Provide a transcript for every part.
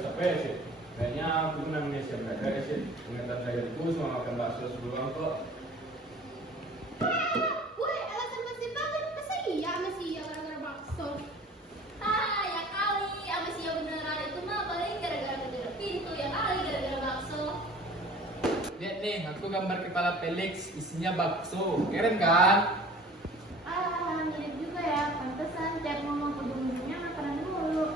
sampai sih. Kayaknya aku namanya siapa ada sih. Pengantar terakhirku sama makan bakso sebelum kok. Woi, alasan masih banget. Masa iya masih iya gara-gara bakso? Ya kali, sama si yang beneran itu mah paling gara-gara kejar pintu, ya kali gara-gara bakso. Lihat nih, aku gambar kepala Felix, isinya bakso. Keren kan? Mirip juga ya. Pantesan tiap ngomong ujung-ujungnya makanan dulu.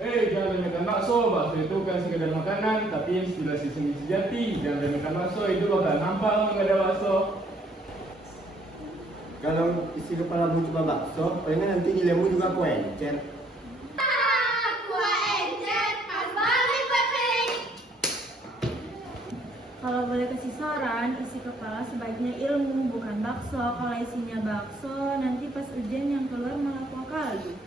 Jangan makan bakso. Bakso itu bukan sekedar makanan, tapi inspirasi seni sejati. Jangan makan bakso, itu bakal nampak kalau nggak ada bakso. Kalau isi kepala mu cuma bakso, palingan nanti nilaimu juga kuencer. Gua encer. Pas banget, Pepe. Kalau boleh kasih saran, isi kepala sebaiknya ilmu, bukan bakso. Kalau isinya bakso, nanti pas ujian yang keluar malah kuah kaldu.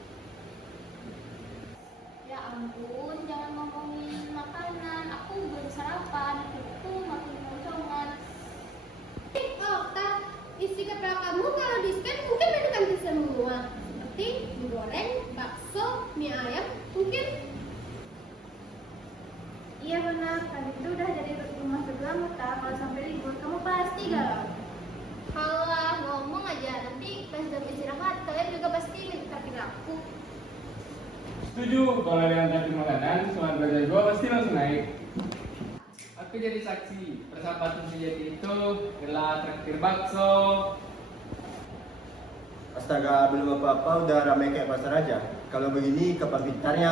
Ya ampun, jangan ngomongin makanan. Aku belum sarapan, itu makin mocongan. Okta, isi kepala kamu kalau di-scan mungkin menu kantin semua. Seperti mie goreng, bakso, mie ayam, mungkin. Iya benar, tadi itu udah jadi rutin masuk kamu tak. Kalau sampai libur, kamu pasti galau. Halah, ngomong aja. Nanti pas jam istirahat, kalian juga pasti minta perilaku. Setuju, kalau ada yang traktir makanan, semangat belajar gua pasti langsung naik. Aku jadi saksi, persahabatan sejati itu adalah traktir bakso. Astaga, belum apa-apa udah ramai kayak pasar aja. Kalau begini, kapan pintarnya?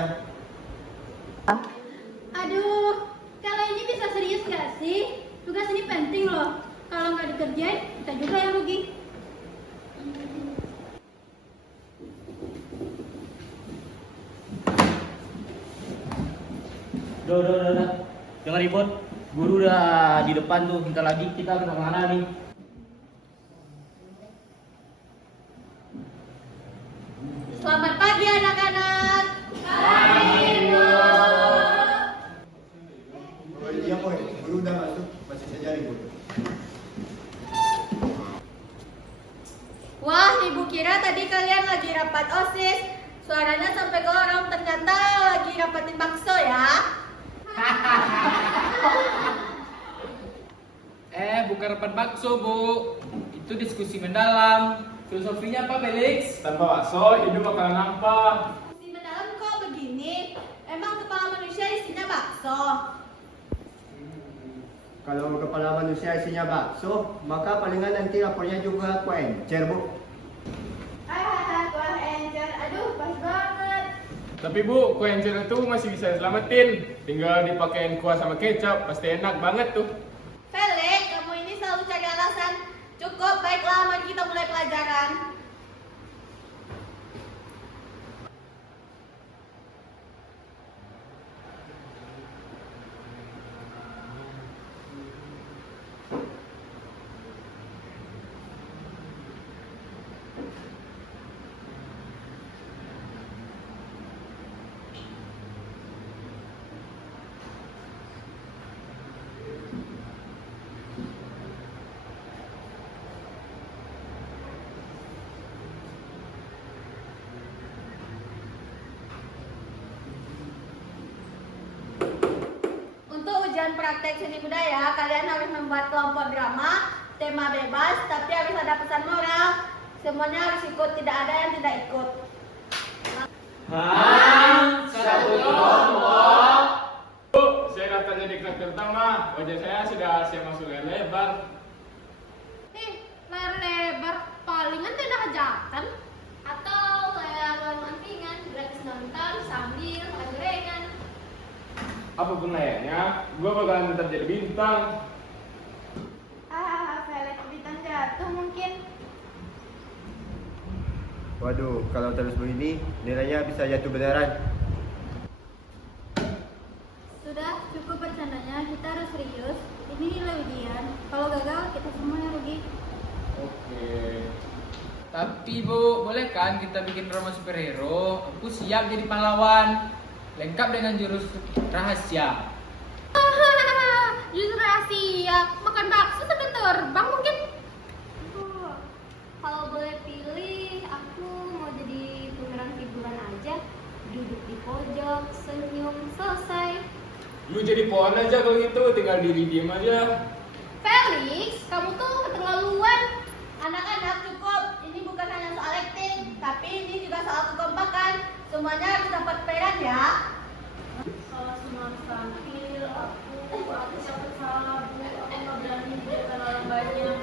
Aduh, kalau ini bisa serius gak sih? Tugas ini penting loh. Kalau nggak dikerjain, kita juga yang rugi. Udah. Jangan ribut. Guru udah di depan tuh. Bentar lagi kita ke mana nih? Selamat pagi anak-anak. Oh iya, boy. Guru udah masuk, masih saja ribut. Wah, ibu kira tadi kalian lagi rapat OSIS. Suaranya sampai ke orang, ternyata lagi rapatin bakso ya. Bukan rapat bakso, Bu. Itu diskusi mendalam. Filosofinya apa, Felix? Tanpa bakso, hidup bakal nampak. Di mendalam kok begini? Emang kepala manusia isinya bakso? Kalau kepala manusia isinya bakso, maka palingan nanti lapornya juga kuencer, Bu. Kuah encer. Aduh, pas banget. Tapi Bu, kue encer itu masih bisa selamatin. Tinggal dipakein kuah sama kecap, pasti enak banget tuh. Felix, kamu ini selalu cari alasan. Cukup, baiklah, mari kita mulai pelajaran. Untuk ujian praktek seni budaya, kalian harus membuat kelompok drama, tema bebas, tapi harus ada pesan moral. Semuanya harus ikut, tidak ada yang tidak ikut. Satu kelompok. Bu, saya daftar jadi kelas pertama. Wajah saya sudah siap masuk layar lebar. Layar lebar, palingan tenda hajatan. Atau kayak warung angkringan, gratis nonton sambil makan gorengan. Apapun layarnya, gua bakalan tetap jadi bintang. Felix bintang jatuh mungkin. Waduh, kalau terus begini, nilainya bisa jatuh beneran. Sudah cukup bercandanya, kita harus serius. Ini nilai ujian. Kalau gagal, kita semua yang rugi. Oke. Tapi Bu, boleh kan kita bikin drama superhero? Aku siap jadi pahlawan. Lengkap dengan jurus rahasia. Jurus rahasia, makan bakso sambil terbang mungkin. Kalau boleh pilih, aku mau jadi pemeran hiburan aja. Duduk di pojok, senyum, Lu jadi pohon aja kalau gitu, tinggal diem aja. Felix, kamu tuh keterlaluan. Anak-anak cukup, ini bukan hanya soal acting, tapi ini juga soal kekompakan. Semuanya harus dapat peran ya. Kalau semua tampil, aku dapat salah bu. Aku nggak berani di depan orang banyak.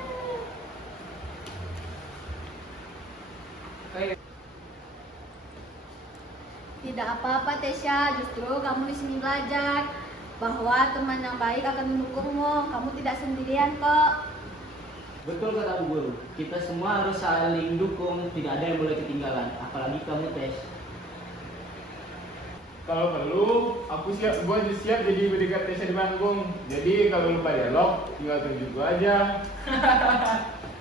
Tidak apa-apa Tesya, justru kamu di sini belajar bahwa teman yang baik akan mendukungmu. Kamu tidak sendirian kok. Betul kata Bu Guru. Kita semua harus saling dukung, tidak ada yang boleh ketinggalan. Apalagi kamu, Tes. Kalau perlu, gua siap jadi bodyguard Tesya di panggung. Jadi kalau lupa dialog, tinggal tunjuk gua aja.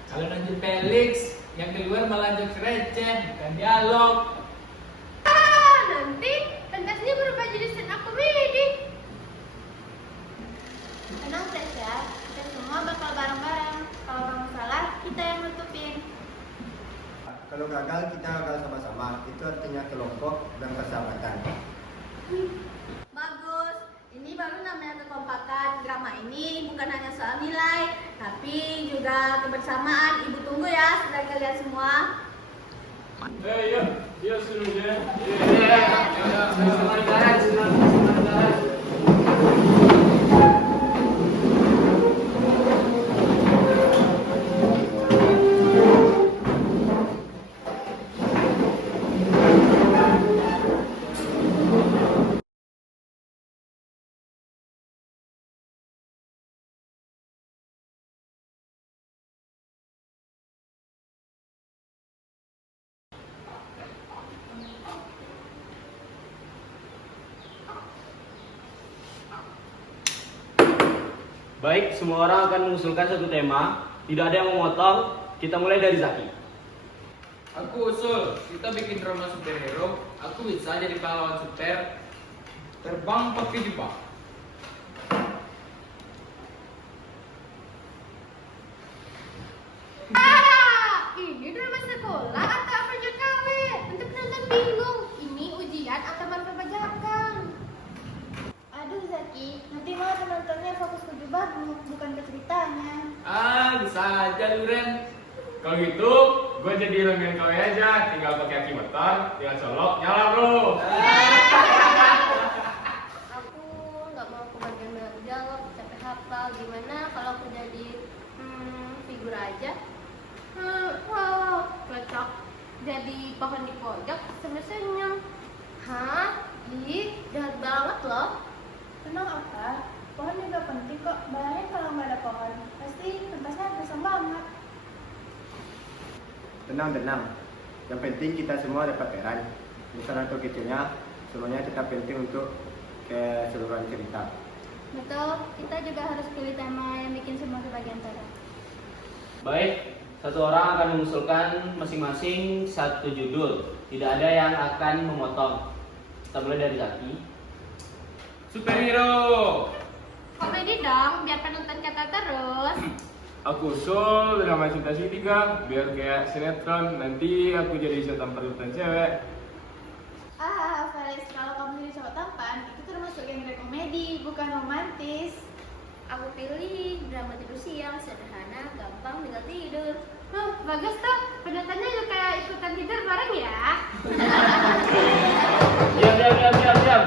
Kalau nanti Felix yang keluar malah jokes receh dan dialog. Nanti pentasnya berubah jadi stand up comedy. Tenang Tesya, kita semua bakal bareng-bareng. Kalau kamu salah, kita yang nutupin. Kalau gagal kita gagal sama-sama. Itu artinya kelompok dan persahabatan. Bagus, ini baru namanya kekompakan. Drama ini bukan hanya soal nilai, tapi juga kebersamaan. Ibu tunggu ya, dari kalian semua. Iya suruh ya. Semangat barat, semangat barat. Baik, semua orang akan mengusulkan satu tema. Tidak ada yang memotong. Kita mulai dari Zaki. Aku usul, kita bikin drama superhero. Aku bisa jadi pahlawan super. Terbang pakai jubah. Ini drama sekolah atau apa JKW? Untuk penonton bingung, ini ujian atau perpajakan? Aduh Zaki, nanti malah penontonnya fokus ke jubahmu, bukan ke ceritanya. Bisa aja lu Ren. Kalau gitu, gua jadi lengan kau aja. Tinggal pakai aki motor, tinggal colok, nyala bro. Aku nggak mau ke bagian banyak dialog, capek hafal. Gimana kalau aku jadi figur aja? Wow, cocok. Jadi pohon di pojok sambil senyum. Hah? Ih, jahat banget loh. Tenang apa? Pohon juga penting kok. Bayangin kalau nggak ada pohon, pasti pentasnya gersam banget. Tenang. Yang penting kita semua dapat peran. Besar atau kecilnya, semuanya tetap penting untuk keseluruhan cerita. Betul, kita juga harus pilih tema yang bikin semua kebagian antara. Baik, satu orang akan mengusulkan masing-masing satu judul. Tidak ada yang akan memotong. Kita mulai dari Zaki. Superhero. Komedi dong, biar penonton kata terus. Aku usul drama cinta segitiga biar kayak sinetron. Nanti aku jadi setan perebutan cewek. Felix, kalau kamu jadi cowok tampan, itu termasuk genre komedi, bukan romantis. Aku pilih drama tidur siang, sederhana, gampang, tinggal tidur. Bagus tuh, penontonnya juga ikutan tidur bareng ya. Diam.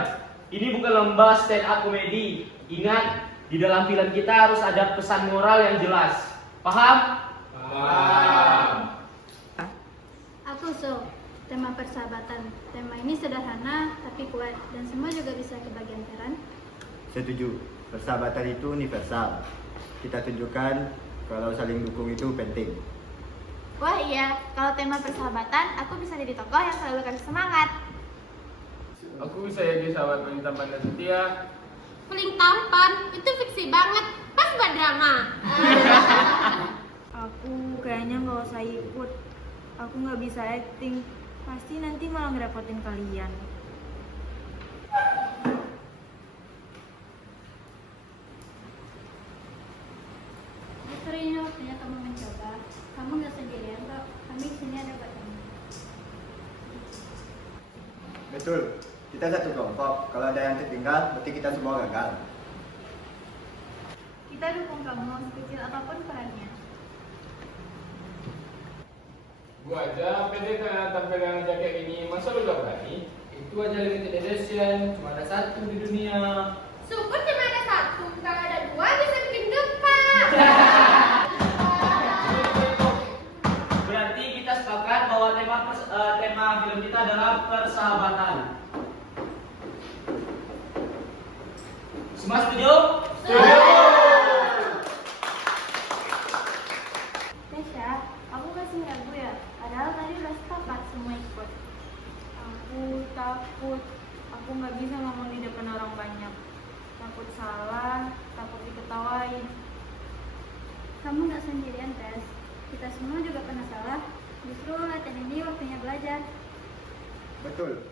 Ini bukan lomba stand up komedi. Ingat, di dalam film kita harus ada pesan moral yang jelas. Paham? Paham. Aku usul tema persahabatan. Tema ini sederhana tapi kuat dan semua juga bisa kebagian peran. Setuju. Persahabatan itu universal. Kita tunjukkan kalau saling dukung itu penting. Wah iya, kalau tema persahabatan, aku bisa jadi tokoh yang selalu kasih semangat. Aku bisa jadi sahabat paling tampan dan setia. Paling tampan, itu fiksi banget. Pas buat drama. Aku kayaknya nggak usah ikut. Aku nggak bisa acting. Pasti nanti malah ngerepotin kalian. Justru ini waktunya kamu mencoba. Kamu nggak sendirian kok. Kami di sini ada buat kamu. Betul. Kita satu kelompok. Kalau ada yang tertinggal, berarti kita semua gagal. Kita dukung kamu sekecil apapun perannya. Gua aja pede kan tampil dengan jaket ini, masa lu gak berani? Itu aja limited edition, cuma ada satu di dunia. Syukur cuma ada satu, kalau ada dua bisa bikin gempa. Berarti kita sepakat bahwa tema film kita adalah persahabatan. Semua setuju? Tesya, aku masih ragu ya. Padahal tadi udah sepakat semua ikut. Aku takut. Aku nggak bisa ngomong di depan orang banyak. Takut salah, takut diketawain. Kamu nggak sendirian, Tess. Kita semua juga pernah salah. Justru latihan ini waktunya belajar. Betul.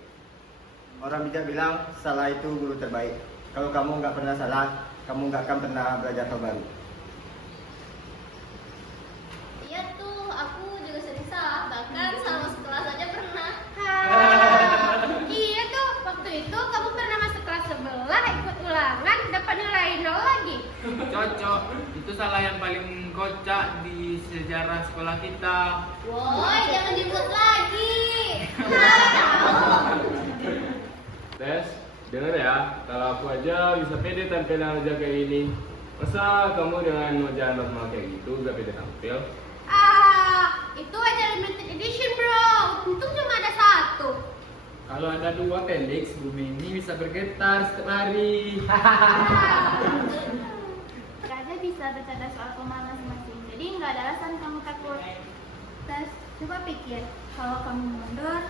Orang bijak bilang salah itu guru terbaik. Kalau kamu nggak pernah salah, kamu nggak akan pernah belajar hal baru. Iya tuh, aku juga sering salah. Bahkan salah masuk kelas aja pernah. Iya tuh, waktu itu kamu pernah masuk kelas sebelah, ikut ulangan, dapat nilai 0 lagi. Cocok, itu salah yang paling kocak di sejarah sekolah kita. Woi, jangan disebut lagi. Tes, dengar ya, kalau aku aja bisa pede tampil dengan wajah kayak ini. Masa kamu dengan wajah normal kayak gitu gak pede tampil? Itu aja limited edition bro, untung cuma ada satu. Kalau ada dua Felix, bumi ini bisa bergetar setiap hari. Raja bisa bercanda soal kelemahan masing-masing. Jadi nggak ada alasan kamu takut. Tes, coba pikir, kalau kamu mundur,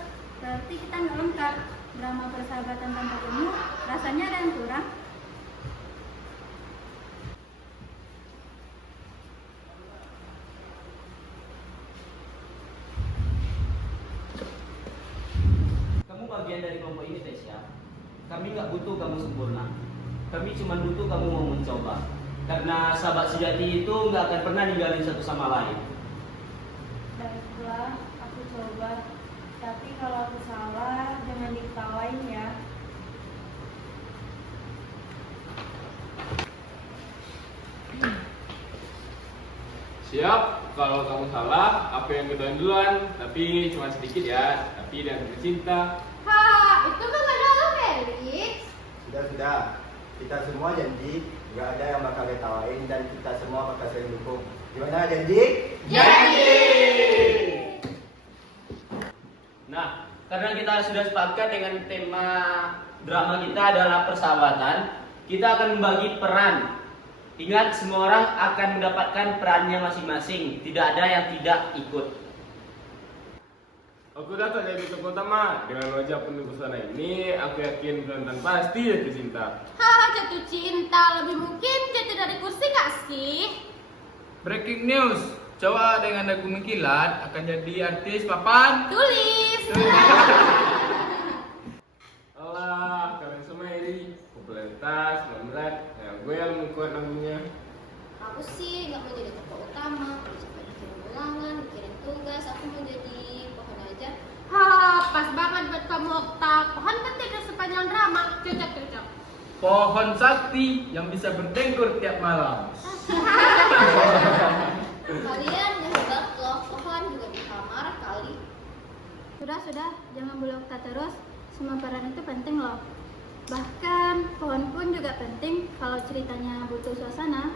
berarti kita nggak lengkap. Drama persahabatan tanpa kamu, rasanya ada yang kurang. Kamu bagian dari kelompok ini, Tesya. Kami nggak butuh kamu sempurna. Kami cuma butuh kamu mau mencoba. Karena sahabat sejati itu nggak akan pernah ninggalin satu sama lain. Baiklah, aku coba. Tapi kalau aku salah, jangan diketawain ya. Siap, kalau kamu salah, aku yang ketahuan duluan. Tapi cuma sedikit ya, tapi dengan cinta. Itu mah gak ada Felix. Sudah. Kita semua janji nggak ada yang bakal ketawain dan kita semua bakal saling dukung. Gimana janji? Nah, karena kita sudah sepakat dengan tema drama kita adalah persahabatan, kita akan membagi peran. Ingat, semua orang akan mendapatkan perannya masing-masing. Tidak ada yang tidak ikut. Aku datang jadi tokoh utama. Dengan wajah penuh pesona ini, aku yakin penonton pasti jatuh cinta. Jatuh cinta, lebih mungkin jatuh dari kursi gak sih? Breaking news, cowok dengan dagu mengkilat akan jadi artis papan. Tulis. Allah, kalian semua ini popularitas, berat. Ya, gue yang mengkuat lagunya. Aku sih nggak mau jadi tokoh utama. Sampai bikin ulangan, bikin tugas. Aku mau jadi pohon aja. Pas banget buat kamu Okta. Pohon kan tidak sepanjang drama. Cocok. Pohon sakti yang bisa berdengkur tiap malam. Kalian hebat loh. Pohon juga bisa marah kali. Sudah, jangan bulu Okta terus. Semua peran itu penting loh. Bahkan pohon pun juga penting kalau ceritanya butuh suasana.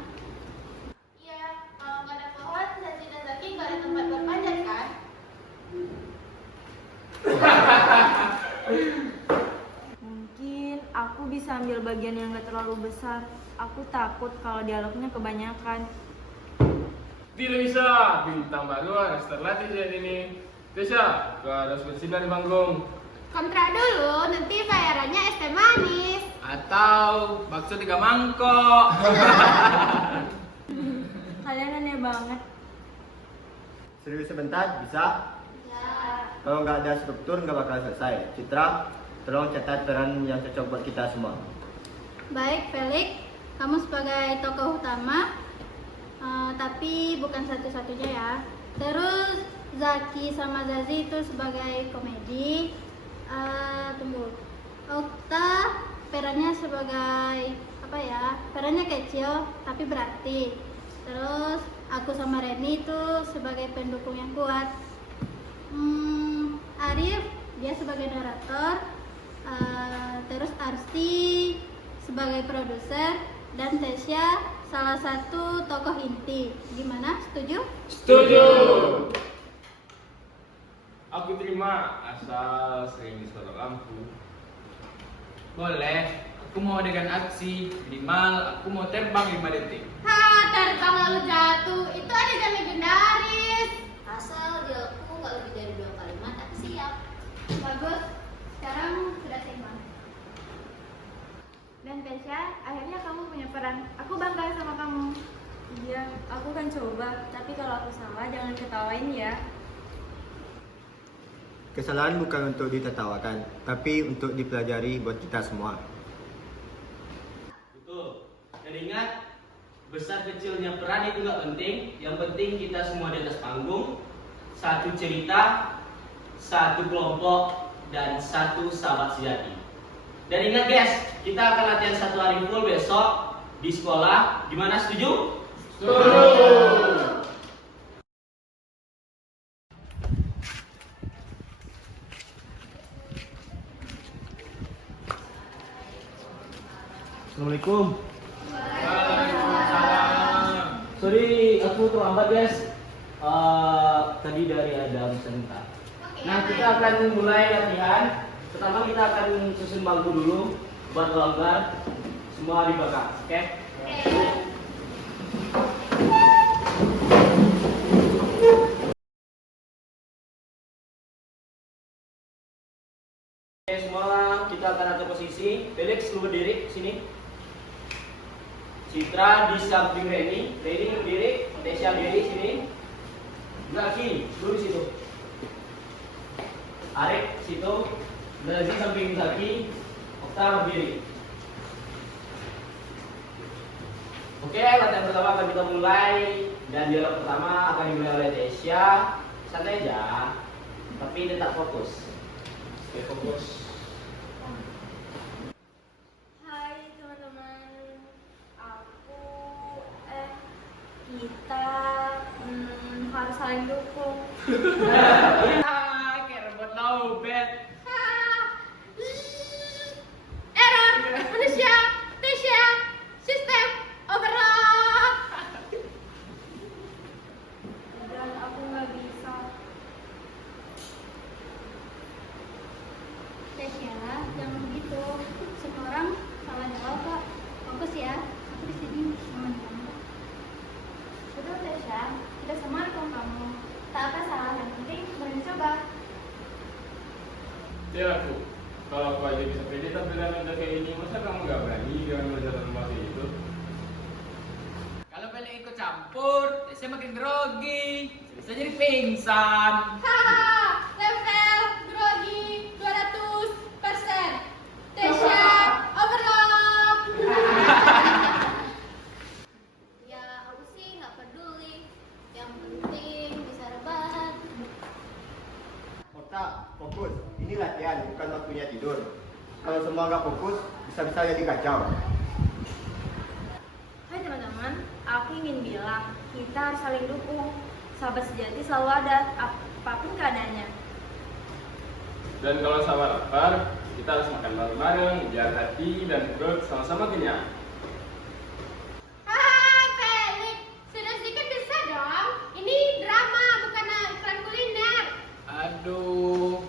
Iya, kalau nggak ada pohon, Zaki dan Zaki nggak ada tempat berpanjat kan? Mungkin aku bisa ambil bagian yang gak terlalu besar. Aku takut kalau dialognya kebanyakan. Tidak bisa, bintang baru harus terlatih saat ini. Tesya, kau harus bersinar di panggung. Kontrak dulu, nanti bayarannya es teh manis. Atau bakso 3 mangkok. Kalian aneh banget. Serius sebentar, bisa? Ya. Kalau nggak ada struktur nggak bakal selesai. Citra, tolong catat peran yang cocok buat kita semua. Baik, Felix. Kamu sebagai tokoh utama, tapi bukan satu-satunya ya. Terus Zaki sama Zazi itu sebagai komedi. Tunggu. Okta perannya sebagai apa ya? Perannya kecil tapi berarti. Terus aku sama Reni itu sebagai pendukung yang kuat. Arif dia sebagai narator. Terus Arsti sebagai produser dan Tesya salah satu tokoh inti. Gimana? Setuju? Setuju. Aku terima asal sering disorot lampu. Boleh, aku mau dengan aksi. Minimal aku mau terbang 5 detik. Terbang lalu jatuh, itu adegan legendaris. Asal dilakukan nggak lebih dari 2 kalimat, aku siap. Bagus. Sekarang sudah seimbang. Dan Tesya, akhirnya kamu punya peran. Aku bangga sama kamu. Iya, aku kan coba. Tapi kalau aku salah, jangan ketawain ya. Kesalahan bukan untuk ditertawakan, tapi untuk dipelajari buat kita semua. Betul. Dan ingat, besar kecilnya peran itu nggak penting. Yang penting kita semua di atas panggung, satu cerita, satu kelompok, dan satu sahabat sejati. Dan ingat guys, kita akan latihan 1 hari full besok di sekolah. Gimana, setuju? Setuju. Assalamualaikum. Waalaikumsalam. Sorry, aku terlambat guys. Tadi dari ada sebentar. Nah, kita akan mulai latihan. Pertama kita akan susun bangku dulu buat longgar. Semua di belakang, oke? Oke, semua kita akan atur posisi. Felix, lu berdiri sini. Citra di samping Reni berdiri. Tesya berdiri sini. Zaki, lu di situ. Arif situ. Lagi samping Zaki. Okta berdiri. Oke, latihan pertama akan kita mulai. Dan dialog pertama akan dimulai oleh Tesya. Santai aja, tapi tetap fokus. Oke, fokus. Hai teman-teman, kita harus saling dukung. Kayak robot lowbat. Error, manusia, Tesya, sistem overload. Dan aku nggak bisa. Tesya, jangan begitu. Semua orang salah jawab kok. Fokus ya. Aku di sini nemenin kamu. Betul Tesya, kita semua dukung kamu. Tak apa salah, yang penting berani coba. Ya aku, kalau aku aja bisa pede tampilan udah kayak ini, masa kamu gak berani dengan belajar masih itu? Kalau Felix ikut campur, saya makin grogi. Bisa jadi pingsan. Level grogi 200%. Tesya overload. Ya aku sih nggak peduli. Yang penting bisa rebahan. Okta, fokus. Ini latihan, bukan waktunya tidur. Kalau semua nggak fokus, bisa-bisa jadi kacau. Hai teman-teman, aku ingin bilang kita harus saling dukung. Sahabat sejati selalu ada, apapun keadaannya. Dan kalau sama lapar, kita harus makan bareng-bareng biar hati dan perut sama-sama kenyang. Felix, sudah sedikit bisa dong. Ini drama, bukan iklan kuliner. Aduh,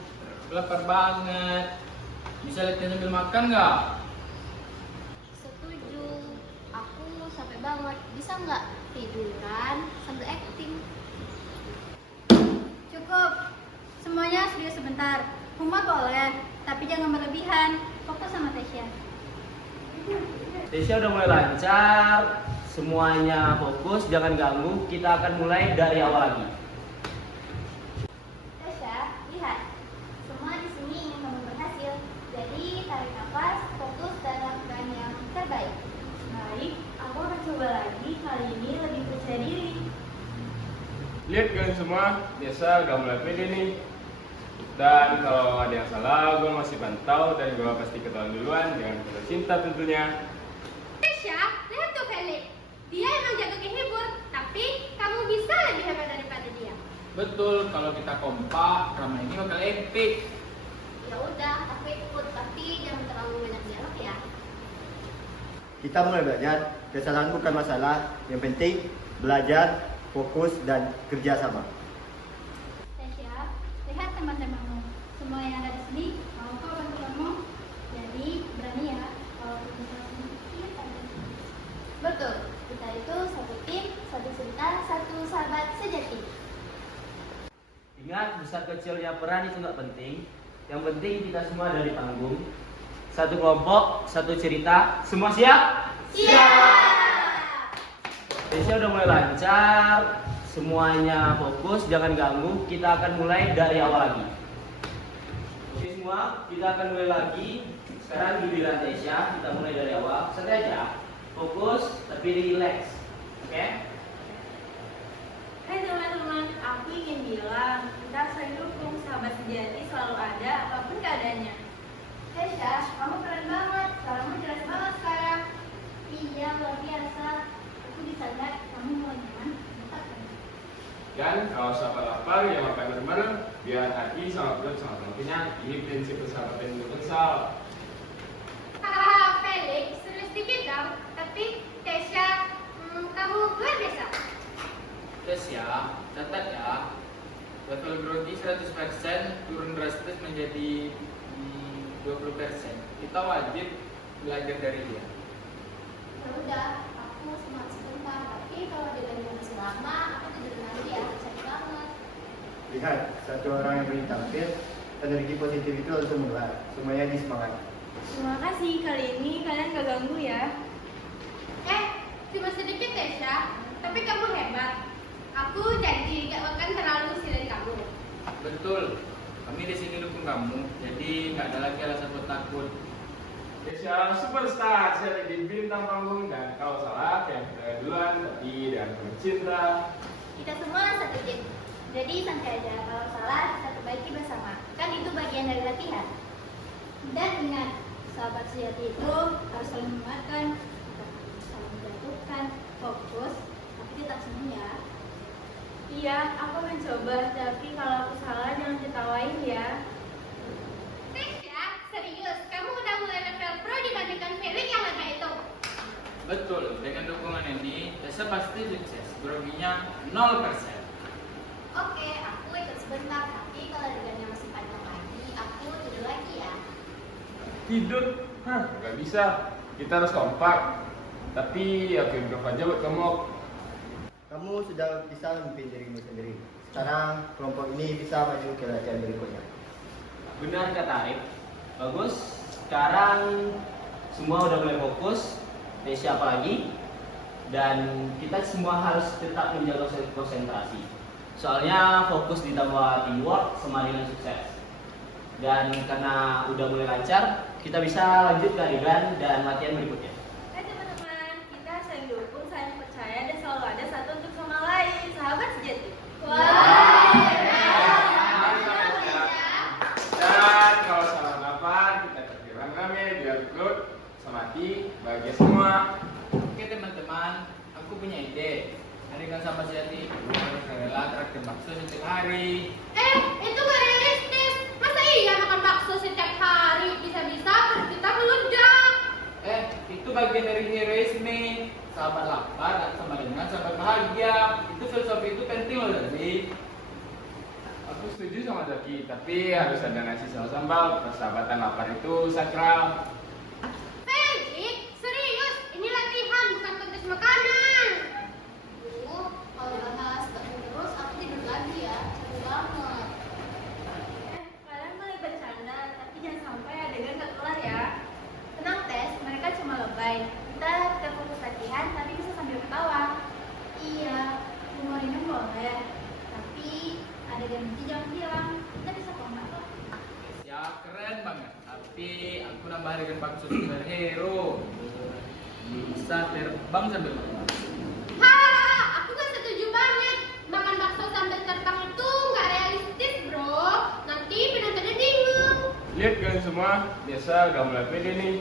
lapar banget. Bisa latihan sambil makan nggak? Setuju. Aku capek banget. Bisa nggak tiduran sambil acting? Cukup. Semuanya studio sebentar. Humor boleh, tapi jangan berlebihan. Fokus sama Tesya. Tesya udah mulai lancar, semuanya fokus, jangan ganggu. Kita akan mulai dari awal lagi. Tesya, lihat. Semua di sini ingin kamu berhasil. Jadi tarik nafas, fokus dan lakukan yang terbaik. Baik, aku akan coba lagi, kali ini lebih percaya diri. Lihat kalian semua, biasa udah mulai pede nih. Dan kalau ada yang salah, gue masih pantau dan gue pasti ketahuan duluan dengan penuh cinta tentunya. Tasya, lihat tuh Felix. Dia emang jago kehibur, tapi kamu bisa lebih hebat daripada dia. Betul, kalau kita kompak, drama ini bakal epic. Ya udah, aku ikut, tapi jangan terlalu banyak dialog ya. Kita mulai belajar. Kesalahan bukan masalah. Yang penting belajar, fokus, dan kerja sama. Tasya, lihat teman-temanmu. Semua yang ada di sini mau kok bantu kamu. Jadi berani ya. Kalau kita sedikit ada. Betul, kita itu satu tim, satu cerita, satu sahabat sejati. Ingat, besar kecilnya peran itu nggak penting. Yang penting kita semua ada di panggung. Satu kelompok, satu cerita. Semua siap? Tesnya udah mulai lancar. Semuanya fokus, jangan ganggu. Kita akan mulai dari awal lagi. Oke semua, kita akan mulai lagi. Sekarang giliran Tesya, kita mulai dari awal. Santai aja, fokus tapi relax. Oke? Hai teman-teman, aku ingin bilang, kita saling dukung, sahabat sejati selalu ada apapun keadaannya. Tasya, kamu keren banget, suaramu jelas banget sekarang. Iya, luar biasa. Aku bisa lihat kamu mulai nyaman. Mantap kan? Dan kalau sahabat lapar, ya makan bareng-bareng. Biar hati sama perut sama kenyang. Ini prinsip persahabatan universal. Hahaha, Felix, serius dikit dong. Tapi Tasya, kamu luar biasa. Tes ya, catat ya. Level grogi 100% turun drastis menjadi 20%. Kita wajib belajar dari dia. Ya udah, aku semangat sebentar. Tapi kalau dia masih lama, aku tidur lagi ya. Sayang banget. Lihat, satu orang yang berani tampil, energi positif itu langsung menular. Semuanya disemangat. Terima kasih, kali ini kalian gak ganggu ya. Cuma sedikit Tasya, tapi kamu hebat. Aku janji gak akan terlalu silain kamu. Betul, kami di sini dukung kamu. Jadi nggak ada lagi alasan buat takut. Tesya superstar, saya lagi bintang panggung. Dan kalau salah, kayak kita duluan, tapi dengan penuh cinta. Kita semua satu tim. Jadi santai aja, kalau salah kita perbaiki bersama. Kan itu bagian dari latihan. Dan ingat, sahabat sejati itu harus saling menguatkan, saling menjatuhkan, fokus, tapi tetap senyum ya. Iya, aku mencoba, tapi kalau aku salah jangan ketawain ya. Tasya, serius, kamu udah mulai level pro dibandingkan Felix yang agak itu. Betul, dengan dukungan ini, Tessa pasti sukses. Groginya 0%. Oke, aku ikut sebentar, tapi kalau dengannya masih panjang lagi, aku tidur lagi ya. Tidur? Hah, nggak bisa. Kita harus kompak. Tapi aku improve aja buat kamu. Kamu sudah bisa memimpin dirimu sendiri. Sekarang kelompok ini bisa maju ke latihan berikutnya. Benar kata Arif. Bagus. Sekarang semua udah mulai fokus. Tesya apalagi? Dan kita semua harus tetap menjaga konsentrasi. Soalnya fokus ditambah teamwork sama dengan sukses. Dan karena udah mulai lancar, kita bisa lanjut ke adegan dan latihan berikutnya. Hai teman-teman, kita saling dukung, saling percaya, dan selalu ada satu untuk sama lain. Sahabat sejati. Dan kalau salah kapan, kita terkiran rame biar perut sama hati bahagia semua. Oke teman-teman, aku punya ide. Adegan sama sejati, harus rela traktir bakso setiap hari. Itu gak realistis. Masa iya makan bakso setiap hari? Bisa-bisa perut kita meledak. Itu bagian dari heroisme. Sahabat lapar sama dengan sahabat bahagia. Itu filosofi itu penting loh jadi. Aku setuju sama Zaki, tapi harus ada nasi sama sambal. Persahabatan lapar itu sakral. Felix, serius, ini latihan bukan kontes makanan. Kalau bahas bakso terus, aku tidur lagi ya. Capek banget. Kalian boleh bercanda, tapi jangan sampai adegan gak kelar ya. Tenang Tes, mereka cuma lebay. Kita tetap fokus latihan, tapi bisa sambil ketawa. Iya, humorinnya boleh, tapi adegan benci jangan hilang. Kita bisa kompak kok. Ya keren banget. Tapi aku nambah adegan bakso superhero. Bisa terbang sambil makan. Hahaha, aku gak setuju banget. Makan bakso sambil terbang itu gak realistis bro. Nanti Lihat kalian semua, biasa udah mulai pede nih.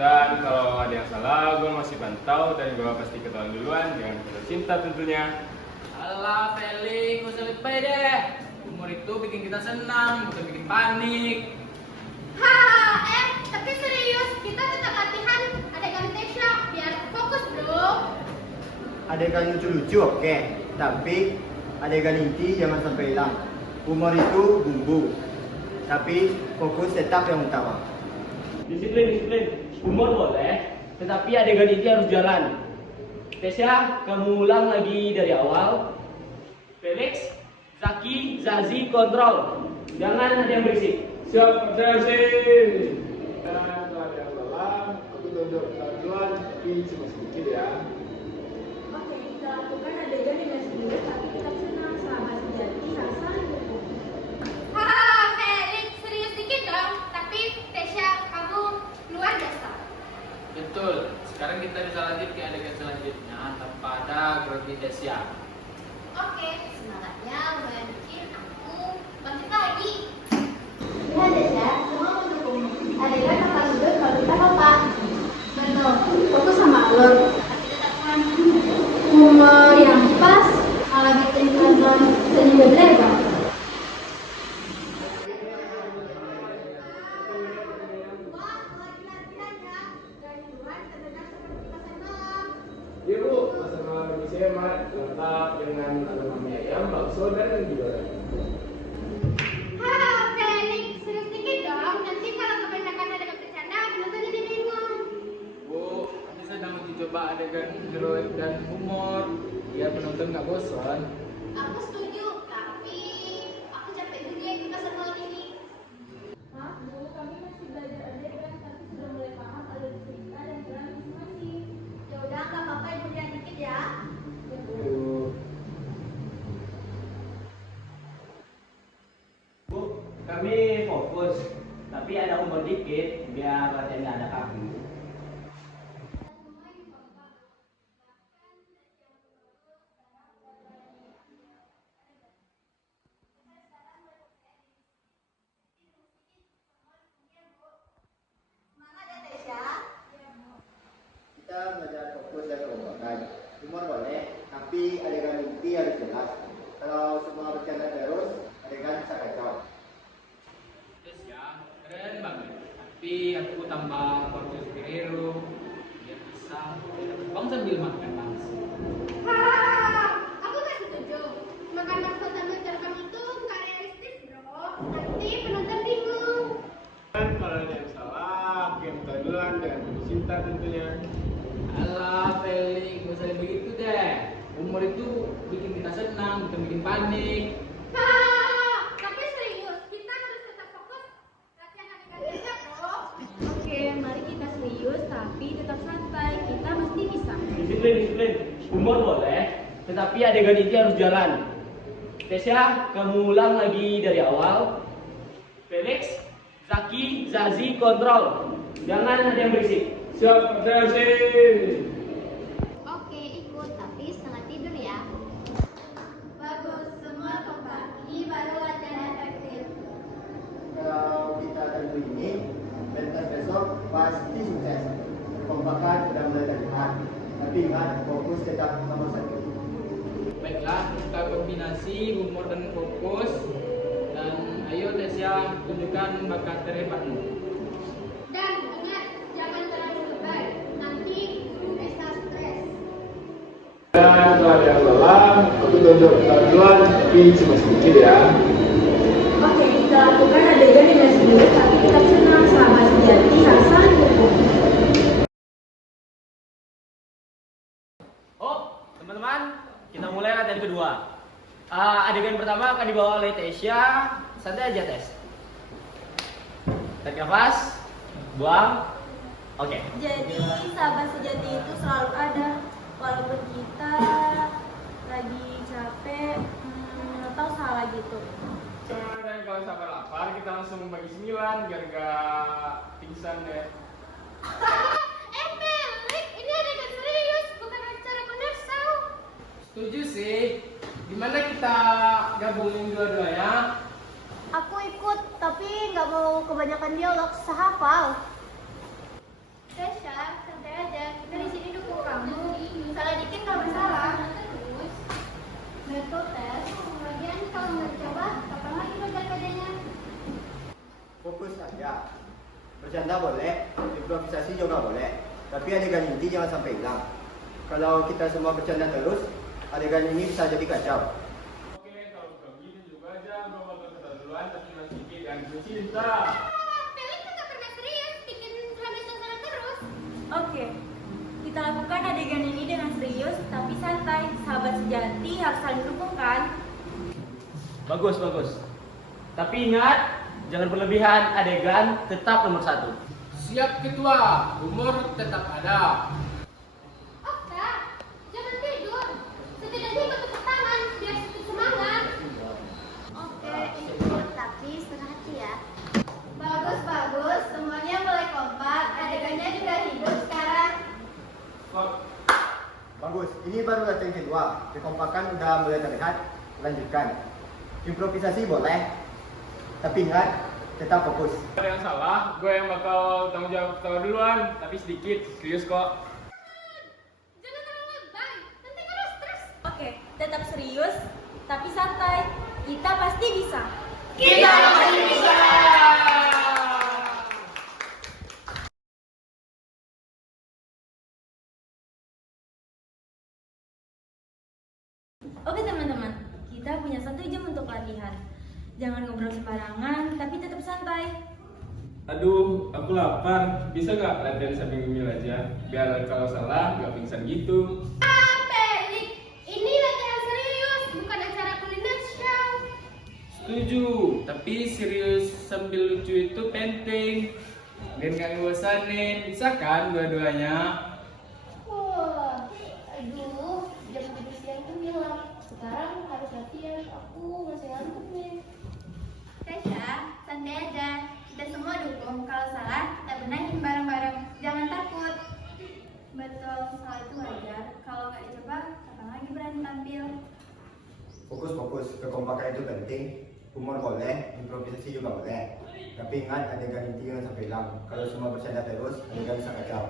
Dan kalau ada yang salah, gue masih pantau dan gue pasti ketahuan duluan dengan kata cinta tentunya. Alah Felix, gak usah lebay deh. Humor itu bikin kita senang, bukan bikin panik. Tapi serius, kita tetap latihan adegan Tesya biar fokus bro. Adegan lucu-lucu oke, tapi adegan inti jangan sampai hilang. Humor itu bumbu, tapi fokus tetap yang utama. Disiplin. Humor boleh, tetapi adegan inti harus jalan. Tesya, kamu ulang lagi dari awal. Felix, Zaki, Zazi, kontrol. Jangan ada yang berisik. Siap, Desi. Dan kalau ada yang salah, aku tunjuk duluan, tapi cuma sedikit ya. Oke, kita lakukan adegan dengan sendiri tapi tetap senang, sahabat sejati, Hasan dukung. Felix, serius dikit dong. Tapi Tesya, kamu luar biasa. Betul, sekarang kita bisa lanjut ke adegan selanjutnya tanpa ada grogi Desya. Oke, semangatnya lumayan bikin aku bangkit lagi. Lihat Desya, semua mendukung. Adegan akan hidup kalau kita kompak. Betul, fokus sama alur. Tapi tetap kan humor yang pas, malah bikin nonton senyum berlebar. Iya bu, masakan lebih sehat, lengkap dengan aneka mie ayam, bakso, dan gulai. Felix, serius dikit dong. Nanti kalau kebanyakan ada bercanda, penonton jadi bingung. Bu, kami sedang uji coba adegan heroik dan humor biar penonton nggak bosan. Aku setuju, tapi aku capek juga ikut keseruan ini. Maaf Bu, kami masih belajar adegan tapi sudah mulai paham alur cerita dan peran masing-masing. Ya udah, nggak apa-apa, ibu jangan dikit ya. Bu, kami fokus. Tapi ada humor dikit, biar latihan nggak ada kaku. Kita belajar fokus dan kelompakan. Humor boleh, tapi adegan inti harus jelas. Kalau semua bercanda terus, adegan bisa kacau. Desya, keren banget. Tapi aku tambah porsi superhero biar bisa terbang sambil makan langsung. Aku nggak setuju. Makan bakso sambil terbang itu nggak realistis bro. Nanti penonton bingung. Dan kalau ada yang salah, game duluan dan cinta tentunya. Alah Felix, gak usah begitu deh. Humor itu bikin kita senang, bukan bikin panik. Tapi serius, kita harus tetap fokus latihan adegan Tesya bro. Oke, mari kita serius tapi tetap santai. Kita mesti bisa. Disiplin. Humor boleh, tetapi adegan inti harus jalan. Tesya, kamu ulang lagi dari awal. Felix, Zaki, Zazi, kontrol. Jangan ada yang berisik. Siap, Desi. Oke, ikut tapi setengah tidur ya. Bagus, semua kompak. Ini baru latihan efektif. Kalau kita tentu ini, pentas besok pasti sukses. Kekompakan sudah mulai terlihat. Tapi ingat, fokus tetap nomor satu. Baiklah, kita kombinasi humor dan fokus. Dan ayo Desya, tunjukkan bakat terhebatmu. Dan ingat, jangan terlalu lebay. Nanti guru bisa stres. Dan kalau ada yang salah, aku tunjuk duluan, tapi cuma sedikit ya. Oke, kita lakukan adegan dengan sendiri tapi tetap senang, sahabat sejati, Hasan dukung. Oh, teman-teman, kita mulai latihan kedua. Adegan pertama akan dibawa oleh Tesya. Santai aja, Tes. Tarik nafas, buang. Oke. Jadi sahabat sejati itu selalu ada walaupun kita lagi capek atau salah gitu. Dan kalau sabar lapar, kita langsung bagi 9 biar gak pingsan deh. Felix, ini adegan serius, bukan acara komersial. Setuju sih. Gimana kita gabungin dua-duanya? Aku ikut, tapi nggak nggak mau kebanyakan dialog, susah hafal. Tesha, santai aja. Kita di sini dukung kamu. Salah dikit nggak masalah. Betul, Tes. Lagian kalau nggak dicoba, kapan lagi belajar pedenya? Fokus aja. Bercanda boleh, improvisasi juga boleh. Tapi adegan inti jangan sampai hilang. Kalau kita semua bercanda terus, adegan ini bisa jadi kacau. Oke, kalau begitu juga aja gue bakal kata duluan tapi masih sedikit yang cinta. Felix kan nggak pernah serius, bikin habis suasana terus. Oke, kita lakukan adegan ini dengan serius tapi santai. Sahabat sejati harus saling dukung kan? Bagus, bagus. Tapi ingat, jangan berlebihan, adegan tetap nomor 1. Siap ketua, humor tetap ada. Okta, jangan tidur. Setidaknya ikut tepuk tangan biar sedikit semangat. Oke, ikut tapi setengah hati ya. Bagus, bagus. Semuanya mulai kompak. Adegannya juga hidup sekarang. Stop. Bagus, ini baru latihan kedua. Kekompakan udah mulai terlihat. Lanjutkan. Improvisasi boleh, tapi ingat, tetap fokus. Ada yang salah, gue yang bakal tanggung jawab ketawa duluan, tapi sedikit, serius kok. Jangan terlalu lebay. Nanti terus stres. Oke, tetap serius tapi santai. Kita pasti bisa. Kita pasti bisa. Oke teman-teman, kita punya 1 jam untuk latihan. Jangan ngobrol sembarangan, tapi tetap santai. Aduh, aku lapar. Bisa nggak latihan sambil ngemil aja? Biar kalau salah nggak pingsan gitu. Felix, ini latihan serius, bukan acara kuliner show. Setuju, tapi serius sambil lucu itu penting. Biar nggak ngebosanin, bisa kan dua-duanya? Wah, aduh, jam tidur siang tuh hilang. Sekarang harus latihan, aku masih ngantuk nih. Tesha, santai aja. Kita semua dukung. Kalau salah, kita benahin bareng-bareng. Jangan takut. Betul, salah itu wajar. Kalau nggak dicoba, kapan lagi berani tampil? Fokus, kekompakan itu penting. Humor boleh, improvisasi juga boleh. Tapi ingat, adegan inti jangan sampai hilang. Kalau semua bercanda terus, adegan bisa kacau.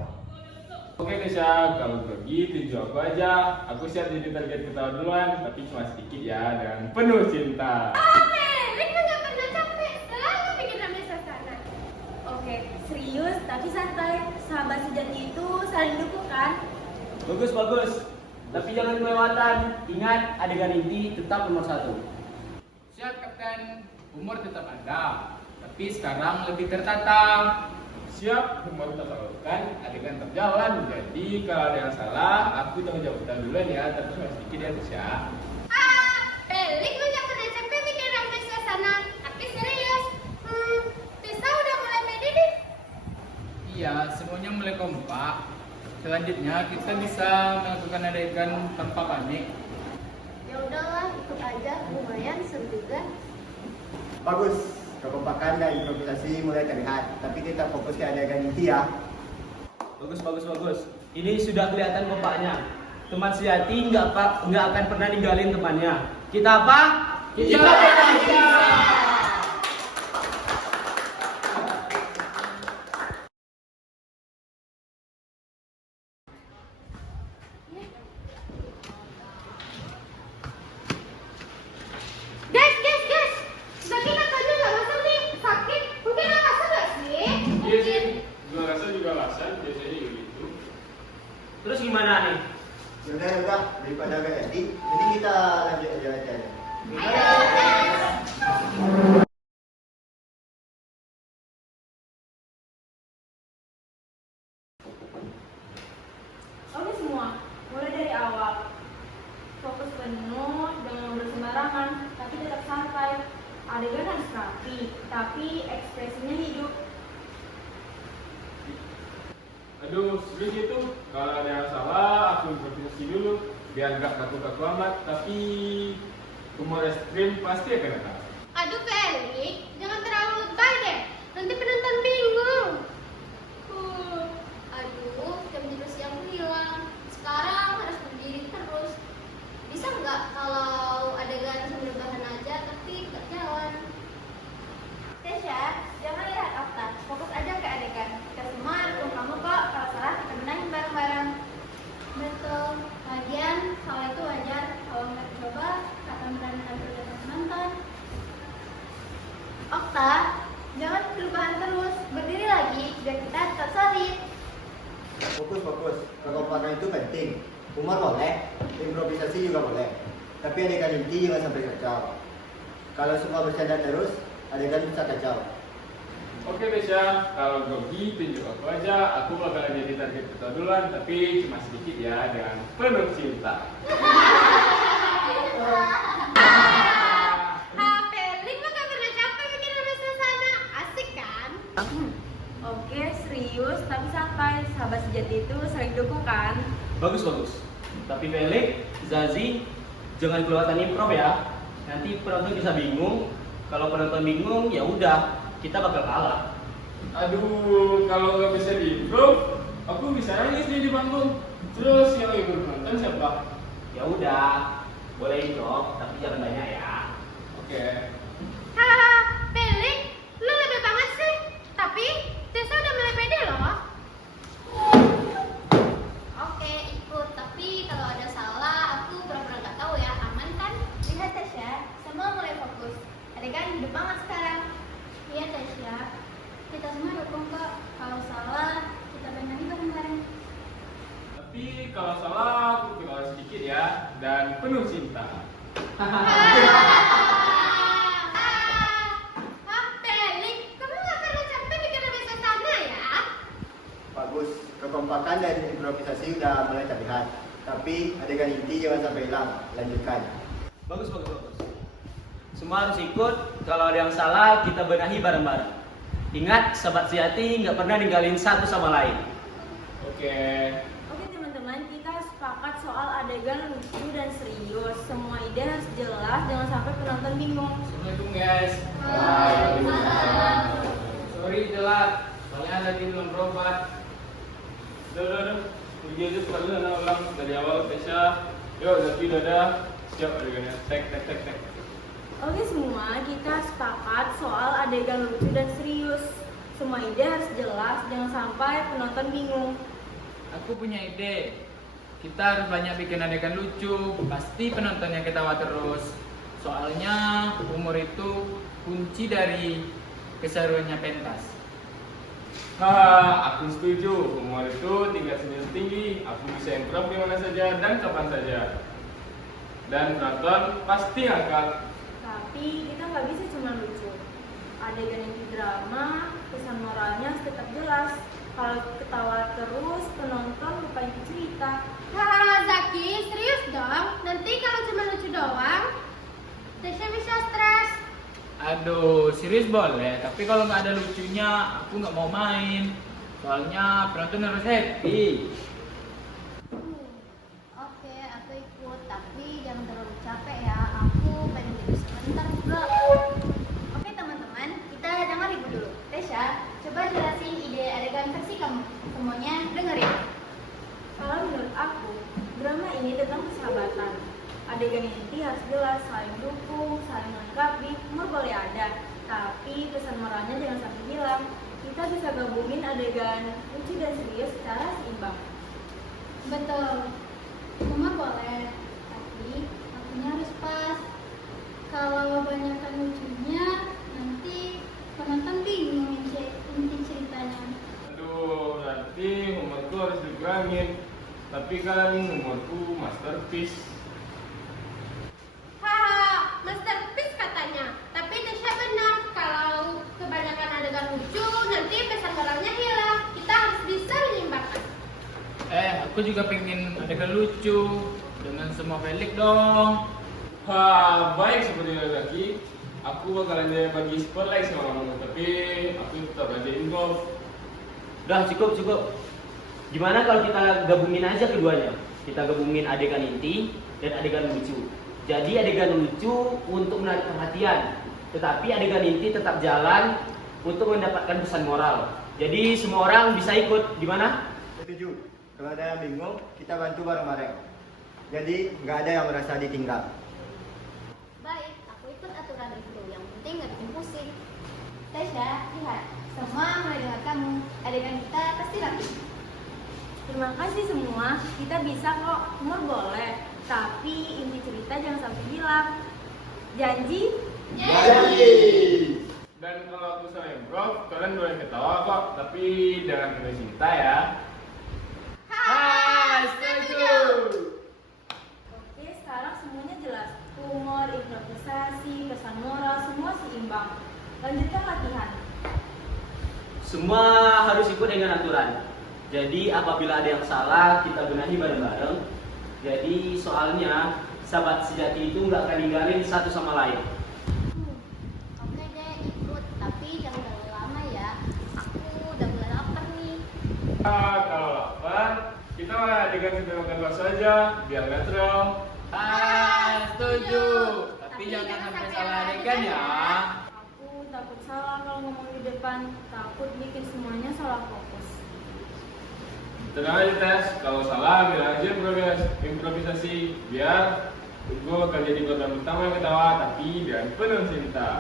Oke Kesha, kalau begitu aku aja. Aku siap jadi target ketawa duluan, tapi cuma sedikit ya, dan penuh cinta. Felix kan nggak pernah capek. Selalu bikin ramai suasana. Oke, serius tapi santai. Sahabat sejati itu saling dukung kan? Bagus, bagus. Tapi jangan kelewatan. Ingat, adegan inti tetap nomor 1. Siap kapten, humor tetap ada. Tapi sekarang lebih tertata. Siap, humor kita salurkan, adegan terjalan. Jadi kalau ada yang salah, aku tanggung jawab kita duluan ya, tapi cuma sedikit ya Kesha. Felix lu nggak pernah capek bikin ramai suasana. Tapi serius. Tessa udah mulai pede nih. Iya, semuanya mulai kompak. Selanjutnya kita bisa melakukan adegan tanpa panik. Ya udahlah, ikut aja. Lumayan seru juga. Bagus, kekompakan dan improvisasi mulai terlihat. Tapi kita fokus ke adegan inti ya. Bagus, bagus, bagus. Ini sudah kelihatan kompaknya. Teman sejati nggak akan pernah ninggalin temannya. Kita apa? Kita bisa. Guys. Bagi katanya nggak masuk nih. Sakit. Mungkin nggak masuk nggak sih? Iya sih, gue rasa juga alasan, biasanya juga gitu. Terus gimana nih? Yaudah, daripada gak jadi, jadi kita lanjut aja latihan. Oke semua, mulai dari awal. Fokus penuh, jangan ngobrol sembarangan, tapi tetap santai. Adegan harus rapi, tapi ekspresinya hidup. Aduh, serius gitu. Kalau ada yang salah, aku improvisasi dulu. Biar gak kaku-kaku amat, tapi humor ekstrim pasti akan datang. Aduh Felix, jangan terlalu lebay deh. Nanti penonton bingung. Aduh, jam tidur siang hilang. Sekarang harus berdiri terus. Bisa nggak kalau adegan sambil bahan aja tapi nggak jalan? Tesha, jangan Okta, jangan kelupaan terus. Berdiri lagi biar kita tetap solid. Fokus. Kekompakan itu penting. Humor boleh, improvisasi juga boleh. Tapi adegan inti jangan sampai kacau. Kalau semua bercanda terus, adegan bisa kacau. Oke Desya, kalau begitu tunjuk aku aja, aku bakal jadi target kita duluan, tapi cuma sedikit ya, dengan penuh cinta. Pelik mah gak pernah capek bikin nama suasana. Asik kan? Oke, serius, tapi santai. Sahabat sejati itu sering dukung kan? Bagus. Tapi Felix, Zazi, jangan kelewatan improv ya. Nanti penonton bisa bingung. Kalau penonton bingung, ya udah, kita bakal kalah. Aduh, kalau nggak bisa di-improve, aku bisa nangis nih di panggung. Terus yang ikut nonton siapa? Ya udah, boleh improv, tapi jangan banyak ya. Oke. Hahaha, Pelik, lu lebih banget sih. Tapi Tessa udah mulai pede loh. Oke, ikut. Tapi kalau ada salah, aku pura-pura nggak tahu ya. Aman kan? Lihat Tasya, semua mulai fokus. Adegan hidup banget sekarang. Iya Tasya, kita semua dukung kok. Kalau salah, kita benahi bareng-bareng. Tapi kalau salah, aku keluar sedikit ya, dan penuh cinta. Pelik, kamu gak pernah capek bikin nama suasana ya? Bagus, kekompakan dan improvisasi udah mulai terlihat. Tapi adegan inti jangan sampai hilang. Lanjutkan. Bagus. Semua harus ikut, kalau ada yang salah, kita benahi bareng-bareng. Ingat, sahabat sejati nggak pernah ninggalin satu sama lain. Oke. Oke teman-teman, kita sepakat soal adegan lucu dan serius. Semua ide harus jelas, jangan sampai penonton bingung. Assalamualaikum guys. Waalaikumsalam. Sorry telat, soalnya tadi belum berobat. Udah. Pergi aja sekali ulang dari awal Tesya. Yuk, Zafi dadah. Siap adegannya. Tek. Oke semua, kita sepakat soal adegan lucu dan serius. Semua ide harus jelas, jangan sampai penonton bingung. Aku punya ide. Kita harus banyak bikin adegan lucu. Pasti penontonnya ketawa terus. Soalnya humor itu kunci dari keseruannya pentas. Aku setuju. Humor itu tingkat seni tinggi. Aku bisa improv di mana saja dan kapan saja. Dan penonton pasti ngakak. Tapi kita nggak bisa cuma lucu. Adegan yang drama, pesan moralnya harus tetap jelas. Kalau ketawa terus, penonton lupa inti cerita. Hahaha, Zaki, serius dong. Nanti kalau cuma lucu doang, Tesya bisa stres. Aduh, serius boleh. Tapi kalau nggak ada lucunya, aku nggak mau main. Soalnya penonton harus happy. Oke, aku ikut. Tapi jangan terlalu capek ya. Aku pengen tidur sebentar juga. Oke teman-teman, kita jangan ribut dulu. Tesya, coba jelasin ide adegan versi kamu. Semuanya dengerin. Kalau menurut aku, drama ini tentang persahabatan. Adegan inti harus jelas, saling dukung, saling melengkapi, humor boleh ada, tapi pesan moralnya jangan sampai hilang. Kita bisa gabungin adegan lucu dan serius secara seimbang. Betul. Humor boleh, tapi waktunya harus pas. Kalau banyakkan lucunya, nanti penonton bingung inti ceritanya. Aduh, nanti humorku harus dikurangin. Tapi kan humorku masterpiece. Haha, masterpiece katanya. Tapi Tesya benar, kalau kebanyakan adegan lucu, nanti pesan moralnya hilang. Kita harus bisa menyeimbangkan. Aku juga pengen adegan lucu dengan semua Felix dong. Baik seperti lagi. Aku bakalan jadi bagi spotlight sama kamu, tapi aku tetap aja involve. Udah cukup. Gimana kalau kita gabungin aja keduanya? Kita gabungin adegan inti dan adegan lucu. Jadi adegan lucu untuk menarik perhatian, tetapi adegan inti tetap jalan untuk mendapatkan pesan moral. Jadi semua orang bisa ikut. Gimana? Setuju. Kalau ada yang bingung, kita bantu bareng-bareng. Jadi nggak ada yang merasa ditinggal. Baik, aku ikut aturan itu. Yang penting nggak bikin pusing. Tesya, lihat. Semua mulai dengar kamu. Adegan kita pasti rapi. Terima kasih semua, kita bisa kok, humor boleh, tapi inti cerita jangan sampai hilang. Janji? Jadi. masalah improv, kalian boleh ketawa kok, tapi jangan penuh cinta ya. Setuju. Oke, sekarang semuanya jelas. Humor, improvisasi, pesan moral, semua seimbang. Lanjutkan latihan. Semua harus ikut dengan aturan. Jadi apabila ada yang salah, kita benahi bareng-bareng. Jadi soalnya sahabat sejati itu nggak akan ninggalin satu sama lain. Oke deh, ikut. Tapi jangan terlalu lama ya. Aku udah mulai lapar nih. Kalau lapar, kita adegan sambil makan bakso aja, biar netral. Setuju. Tapi jangan sampai salah adegan ya. Aku takut salah kalau ngomong di depan. Takut bikin semuanya salah fokus. Tenang aja tes, kalau salah bilang aja improvisasi, biar gue bakal jadi korban utama yang ketawa, tapi jangan penuh cinta.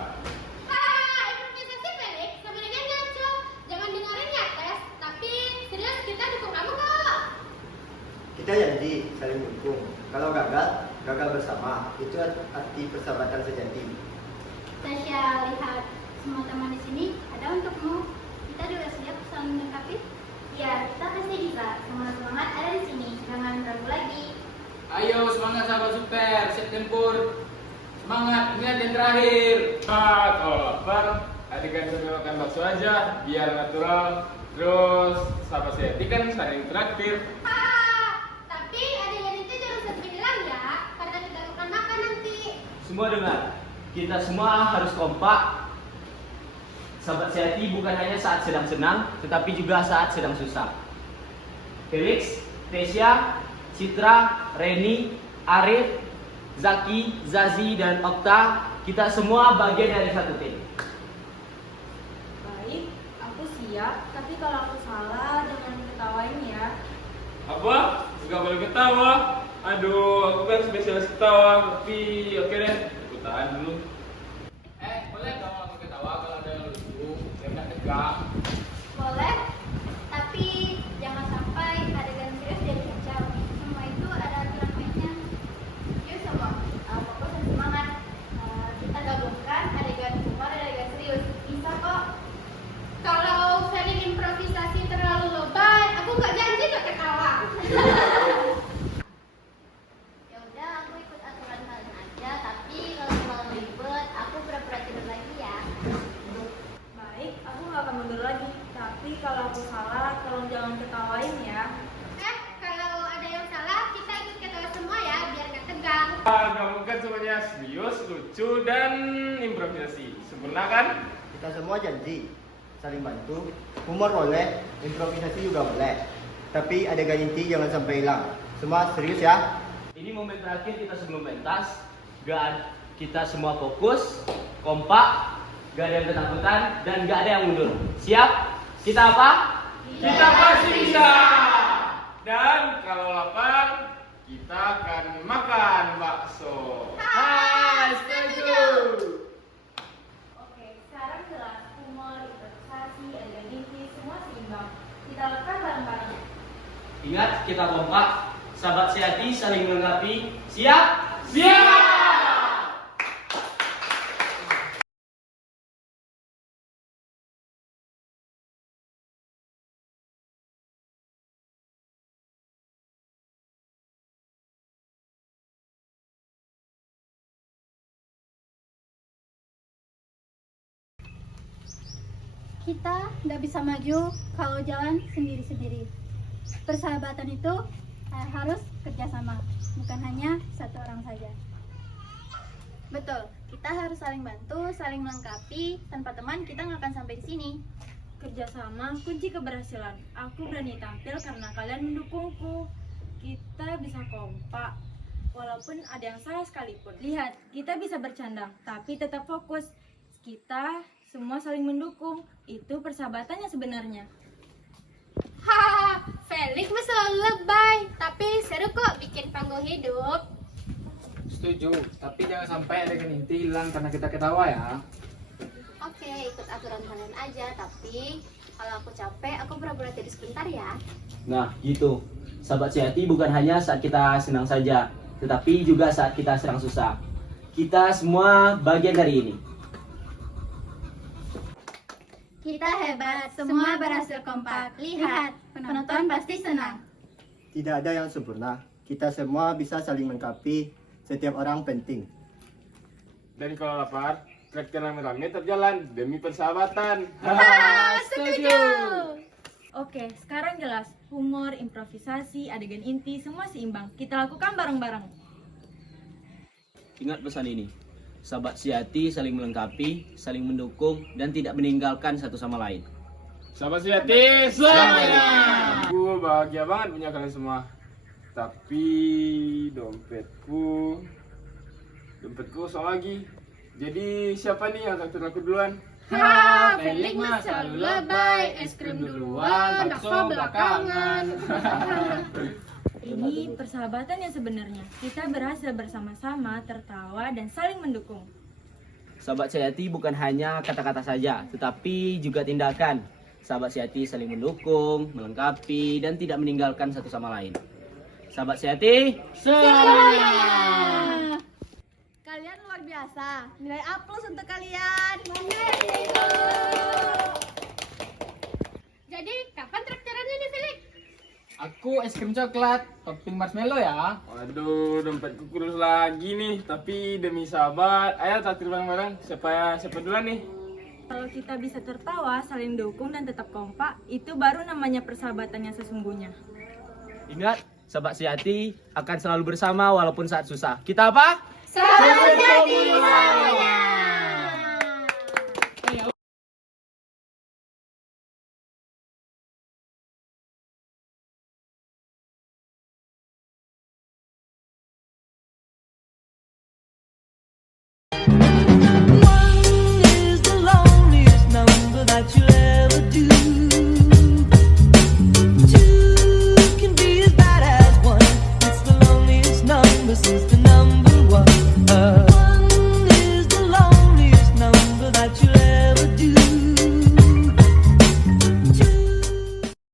Improvisasi Felix, sebenarnya ngaco. Jangan dengerin ya tes, tapi serius kita dukung kamu kok. Kita janji saling mendukung. Kalau gagal, gagal bersama. Itu arti persahabatan sejati. Tasya, lihat semua teman di sini ada untukmu. Kita sudah siap saling melengkapi. Ya, kita pasti bisa. Semangat ada di sini. Jangan ragu lagi. Ayo semangat sahabat super, siap tempur. Semangat, ingat yang terakhir. Kalau lapar, adegan sambil makan bakso aja, biar natural. Terus sahabat sejati kan saling traktir. Tapi adegan itu jangan sampai hilang ya, karena kita makan nanti. Semua dengar, kita semua harus kompak. Sahabat sejati bukan hanya saat sedang senang, tetapi juga saat sedang susah. Felix, Tasya, Citra, Reni, Arif, Zaki, Zazi, dan Okta, kita semua bagian dari satu tim. Baik, aku siap. Tapi kalau aku salah, jangan diketawain ya. Apa? Gak boleh ketawa. Aduh, aku kan spesialis ketawa, tapi oke deh, aku tahan dulu. Boleh dong aku ketawa kalau ada yang lucu, biar nggak tegang. Boleh, tapi jangan sampai adegan serius jadi kacau. Semua itu ada aturan mainnya. Yuk semua, fokus dan semangat. Kita gabungkan adegan humor dan adegan serius. Bisa kok. Kalau saling improvisasi terlalu lebay, aku nggak janji nggak ketawa. Ya udah, aku ikut aturan kalian aja. Tapi kalau terlalu ribet, aku pura-pura tidur lagi ya. Baik, aku nggak akan mundur lagi. Tapi kalau aku salah, tolong jangan ketawain ya. Kalau ada yang salah, kita ikut ketawa semua ya, biar nggak tegang. Kamu kan semuanya serius, lucu, dan improvisasi. Sempurna kan? Kita semua janji saling bantu. Humor boleh, improvisasi juga boleh. Tapi adegan inti jangan sampai hilang. Semua serius ya. Ini momen terakhir kita sebelum pentas. Kita semua fokus, kompak, gak ada yang ketakutan, dan gak ada yang mundur. Siap? Kita apa? Kita pasti bisa. Dan kalau lapar, kita akan makan bakso. Setuju. Oke, sekarang jelas. Humor, improvisasi, adegan inti, semua seimbang. Kita lakukan bareng-bareng. Ingat, kita kompak. Sahabat sejati saling melengkapi. Siap? Siap! Kita nggak bisa maju kalau jalan sendiri-sendiri. Persahabatan itu harus kerjasama, bukan hanya satu orang saja. Betul, kita harus saling bantu, saling melengkapi. Tanpa teman, kita nggak akan sampai di sini. Kerjasama kunci keberhasilan. Aku berani tampil karena kalian mendukungku. Kita bisa kompak, walaupun ada yang salah sekalipun. Lihat, kita bisa bercanda, tapi tetap fokus. Kita semua saling mendukung. Itu persahabatan yang sebenarnya. Hahaha, Felix mah selalu lebay, tapi seru kok bikin panggung hidup. Setuju, tapi jangan sampai adegan inti hilang karena kita ketawa ya. Oke, ikut aturan kalian aja, tapi kalau aku capek, aku pura-pura tidur sebentar ya. Nah, gitu. Sahabat sejati bukan hanya saat kita senang saja, tetapi juga saat kita sedang susah. Kita semua bagian dari ini. Kita hebat, semua berhasil kompak. Lihat, penonton pasti senang. Tidak ada yang sempurna. Kita semua bisa saling melengkapi. Setiap orang penting. Dan kalau lapar, traktir rame-rame tetap jalan demi persahabatan. Setuju. Oke, sekarang jelas. Humor, improvisasi, adegan inti, semua seimbang. Kita lakukan bareng-bareng. Ingat pesan ini. Sahabat sejati saling melengkapi, saling mendukung, dan tidak meninggalkan satu sama lain. Sahabat sejati selamanya. Aku bahagia banget punya kalian semua. Tapi dompetku kosong lagi. Jadi siapa nih yang traktir aku duluan? Ha, Felix mah selalu lebay, es krim duluan, bakso belakangan. Ini persahabatan yang sebenarnya. Kita berhasil bersama-sama, tertawa, dan saling mendukung. Sahabat sejati bukan hanya kata-kata saja, tetapi juga tindakan. Sahabat sejati saling mendukung, melengkapi, dan tidak meninggalkan satu sama lain. Sahabat sejati, Kalian luar biasa. Nilai A+ untuk kalian. Jadi kapan traktirannya nih Felix? Aku es krim coklat, topping marshmallow ya. Waduh, dompetku kurus lagi nih. Tapi demi sahabat, ayo traktir bareng-bareng. Siapa duluan nih? Kalau kita bisa tertawa, saling dukung, dan tetap kompak, itu baru namanya persahabatan yang sesungguhnya. ingat, sahabat sejati akan selalu bersama walaupun saat susah. Kita apa? Sahabat sejati selamanya.